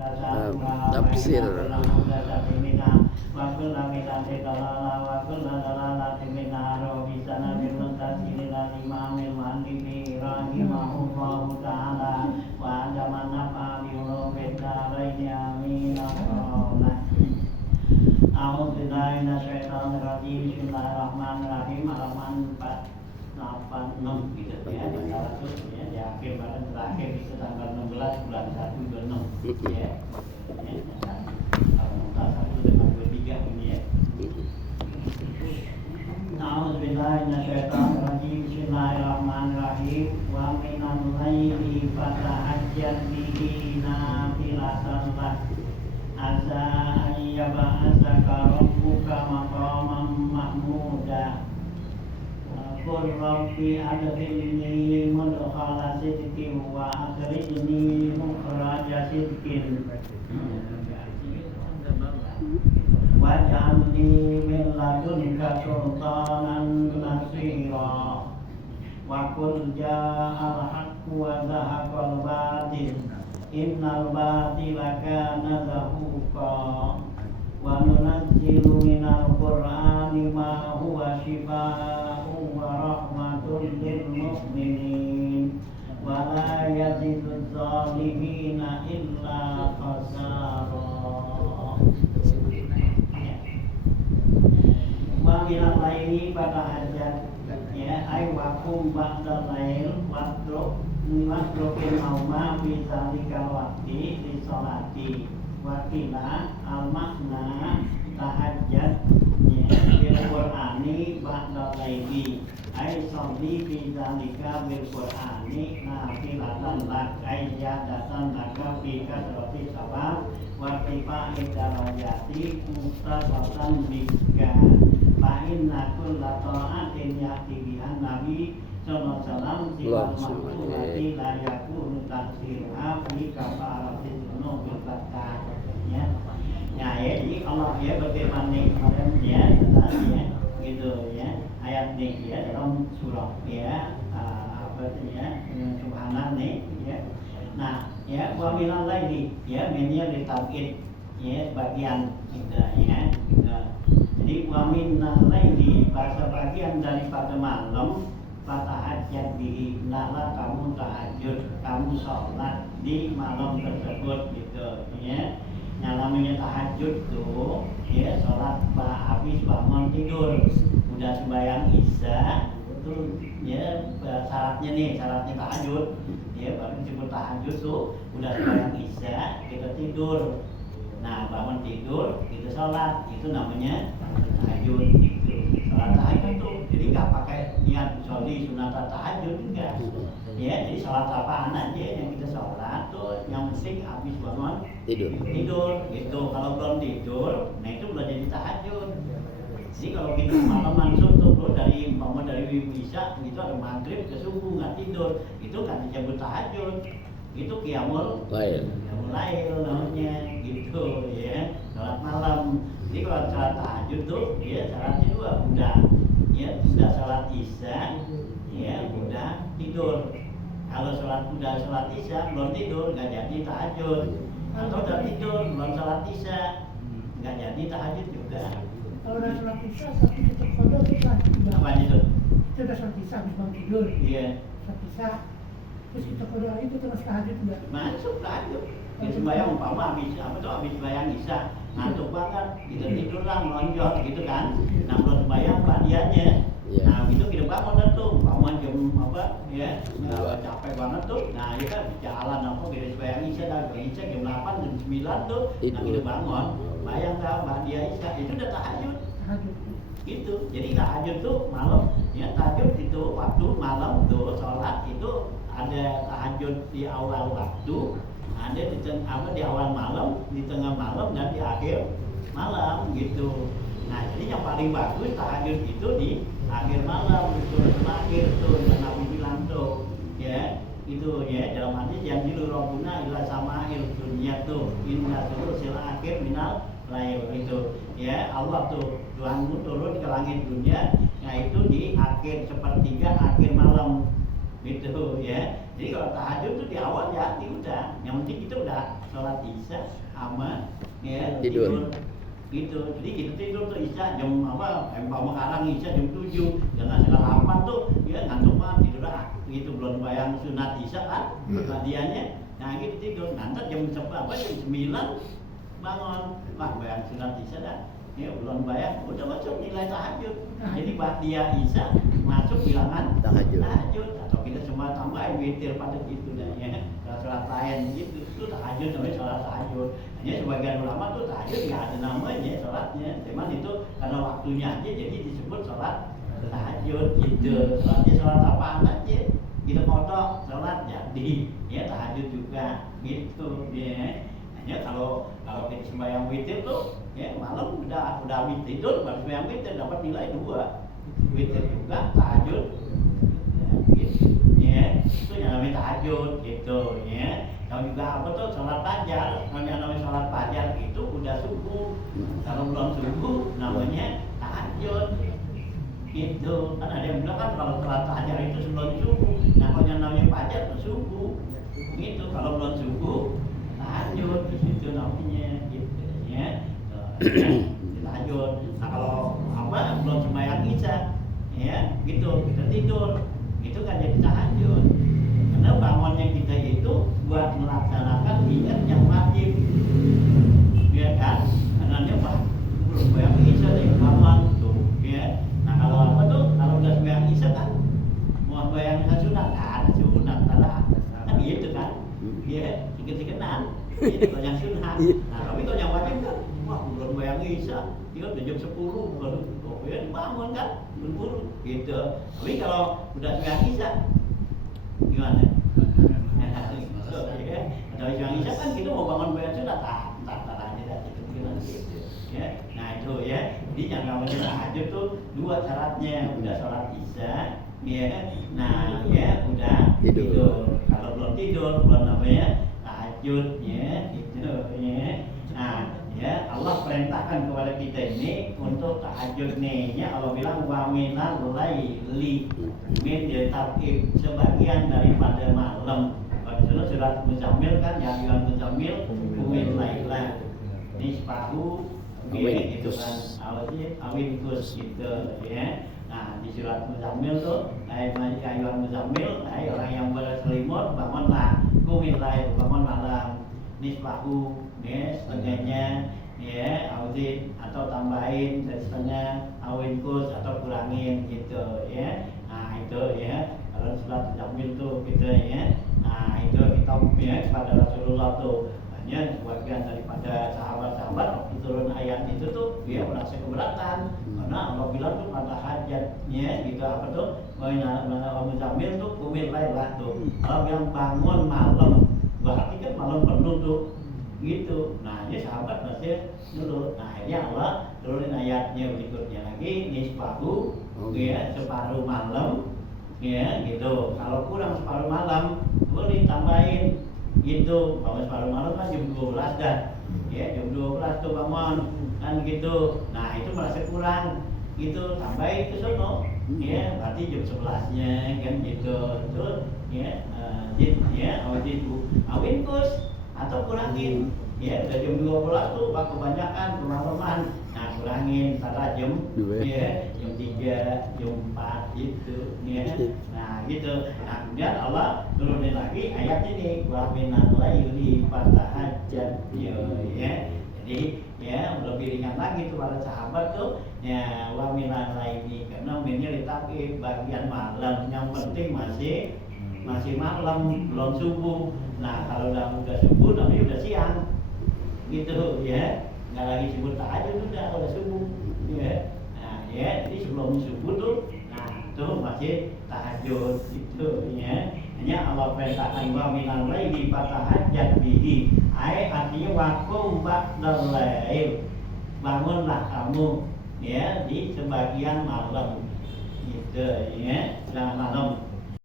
Tafsir. Bismillahirrahmanirrahim. Halaman 486 gitu ya, di 100 ya, di akhir badan terakhir itu tanggal 16 bulan 1 26 ya. Kalau 1 dengan 23 ini ya. A'udzubillahiminasyaitonirrajim. Bismillahirrahmanirrahim. Wa minal laili fatahajjat bihi nafilatan lak. Asa ayyaba'asaka rabbuka maqaman mahmuda. Qul rabbi adkhilni mudkhala sidqin wa akhrijni mukhraja sidqin. Waj'alni min ladunka sultanan nasira. Wa qul ja'al haqqu wa zahaqal batil. Innal batila kana zahuqa. Wa nunazzilu minal qur'ani ma huwa shifaa'un wa rahmatun lil mu'minin. Wa la yaziduz zalimina illa khasara. Wa minal laili fatahajjat ya ay waqum ba'dal lail Watrukil nauma fi zalikal waqti li sholati. Wakila al-makna tahajjat ya bil qur'ani ba'dal laili ay sholli fi zalika bil qur'ani nafilatan lak ay jadatan laka fi kasrati sawab wa tifa'id darajati mustasatan bika fa inna kulla ta'atin ya'ti bihan nabi sallallahu alaihi wasallam siwal mahdurati la yakunu taksiruha fi kafaratin nubil bakat ya. Nah ya, jadi Allah ya berfirman nih kemarin ya, ya gitu ya, ayat nih ya dalam surah ya apa itu ya, subhanallah nih ya. Nah ya, wa minal laili ya, minnya li taukid ya, bagian gitu ya. Jadi wa minal laili bahasa bagian daripada malam. Fatahajjat bihi, hendaklah kamu tahajud, kamu sholat di malam tersebut gitu ya. Yang namanya tahajud tuh ya, sholat habis bangun tidur, udah sembahyang isya itu ya, syaratnya tahajud ya, baru disebut tahajud tuh udah sembahyang isya kita tidur. Nah bangun tidur kita sholat, itu namanya tahajud gitu. Sholat tahajud tuh jadi nggak pakai niat sholli sunat tahajud enggak ya, jadi sholat apaan aja yang kita sholat tuh yang penting habis bangun tidur gitu. Kalau belum tidur nah itu udah jadi tahajud. Jadi kalau kita malam langsung tuh bro, dari bangun dari isya gitu ada maghrib ke subuh nggak tidur, itu kan disebut tahajud, itu qiyamul lail namanya gitu ya, sholat malam. Jadi kalau sholat tahajud tuh ya syaratnya dua, udah sholat isya ya udah tidur. Kalau udah sholat isya belum tidur nggak jadi tahajud, atau udah tidur belum sholat isya nggak jadi tahajud juga. Kalau udah sholat isya tapi tetap kodok itu kan Apa itu? Kita udah sholat isya habis bangun tidur. Iya. Sholat isya terus kita kodok itu terus tahajud juga. Masuk tahajud. Kita sembahyang umpama habis sembahyang isya ngantuk banget, kita tidur lah melonjak gitu kan. Nah belum sembahyang padiannya. Nah gitu kita bangun tuh, bangun jam apa ya, capek banget tuh. Nah ya kan jalan apa kita sembahyang isya jam 8 jam 9 tuh. Nah kita bangun, bayang tahu dia isya itu udah tahajud. Gitu. Jadi tahajud tuh malam ya, tahajud itu waktu malam tuh sholat itu ada tahajud di awal waktu, ada di awal malam, di tengah malam dan di akhir malam gitu. Nah jadi yang paling bagus tahajud itu di akhir malam, surat terakhir tuh yang Nabi bilang tuh ya, itu ya dalam hadis yang dilurabuna ila sama'il dunya tuh inna sulusil akhir minal lail itu ya, Allah tuh Tuhanmu turun ke langit dunia, nah itu di akhir sepertiga akhir malam gitu ya. Jadi kalau tahajud tuh di awal ya udah, yang penting kita udah sholat isya sama ya Tidur. gitu. Jadi kita tidur tuh isya jam apa? Sekarang isya jam 7, jangan setengah 8 tuh ya ngantuk banget tidur gitu, belum bayang sunat isya kan latihannya. Nah gitu tidur, nanti jam berapa? Jam 9 bangun, wah bayang sunat isya dah. Ya belum bayang, udah masuk nilai tahajud. Jadi dia isya masuk bilangan Tahajud. Atau kita semua tambahin witir pada gitu dah ya. Kalau sholat lain gitu itu tahajud namanya sholat tahajud. Hanya sebagian ulama tuh tahajud nggak ada namanya sholatnya, cuman itu karena waktunya aja jadi disebut sholat tahajud gitu. Sholatnya sholat apaan aja, kita foto sholat jadi ya tahajud juga gitu ya. Hanya kalau kita sembahyang witir tuh ya malam udah habis tidur baru sembahyang witir dapat nilai 2. Witir juga tahajud ya, gitu ya. Itu yang namanya tahajud gitu ya. Kalau juga apa tuh sholat fajar, kalau yang namanya sholat fajar itu udah subuh. Kalau belum subuh namanya tahajud gitu. Kan ada yang bilang kan kalau sholat fajar itu sebelum subuh. Nah kalau yang namanya fajar itu subuh gitu. Kalau belum subuh tahajud itu namanya gitu ya. Tahajud. Nah kalau apa belum sembahyang isya ya gitu kita tidur itu kan jadi tahajud. Karena bangunnya kita itu buat melaksanakan niat yang wajib, ya kan? Karena dia belum bayang isya dari bangun tuh, ya. Nah kalau apa tuh? Kalau udah bayang isya kan, mau bayang sunat, ada sunat, kan gitu kan? Ya, sikit-siketan, itu yang sunat. Nah tapi kalau yang wajib kan, wah belum bayang isya, dia udah jam 10 baru, ya bangun kan, buru-buru, gitu. Tapi kalau udah bayang isya gimana? Kalau yang isya kan kita mau bangun bayar sudah tak aja dah itu gitu. Ya, nah itu ya. Jadi yang namanya tahajud tuh 2 syaratnya, udah sholat isya, ya. Nah ya udah tidur. Kalau belum tidur belum namanya tahajud ya, gitu ya. Nah ya Allah perintahkan kepada kita ini untuk tahajud nih ya. Allah bilang wa minal laili min yatabib, sebagian daripada malam. Kalau surat Muzammil kan ya bilang Muzammil kumin laila nisfahu gitu kan awin kus gitu ya. Nah di surat Muzammil tuh ayat Muzammil orang yang berselimut bangunlah kumin lail bangun malam nisfahu ya setengahnya ya awin atau tambahin dari setengah awin kus atau kurangin gitu ya. Nah itu ya kalau surat Muzammil tuh gitu ya. Nah itu kita ya kepada Rasulullah tuh hanya sebagian daripada sahabat-sahabat waktu turun ayat itu tuh dia merasa keberatan karena Allah bilang tuh pada hajatnya gitu apa tuh mana Muzammil tuh kumil lailah tuh Allah bilang bangun malam berarti kan malam penuh tuh gitu. Nah ini sahabat masih dulu. Nah akhirnya Allah turunin ayatnya berikutnya lagi nisfahu ya separuh malam ya gitu. Kalau kurang separuh malam boleh tambahin gitu. Kalau separuh malam kan jam 12 dah ya, jam 12 tuh bangun kan gitu. Nah itu merasa kurang gitu, tambahin ke sono ya, berarti jam 11 nya kan gitu tuh ya. Awin kus atau kurangin ya, udah jam 12 tuh bak kebanyakan kemalaman. Nah kurangin antara jam ya jam 3 jam 4 gitu ya. Nah gitu. Nah kemudian Allah turunin lagi ayat ini wa minal laili fatahajjad ya. Jadi ya lebih ringan lagi tuh para sahabat tuh ya wa minal laili, karena minnya ditapik bagian malam, yang penting masih malam belum subuh. Nah kalau udah subuh namanya udah siang gitu ya, nggak lagi sebut tahajud udah subuh ya. Nah ya jadi sebelum subuh tuh nah tuh masih tahajud gitu ya. Hanya Allah perintahkan wa minal laili fatahajjad bihi, artinya waqum ba'dal lail, bangunlah kamu ya di sebagian malam gitu ya, jangan malam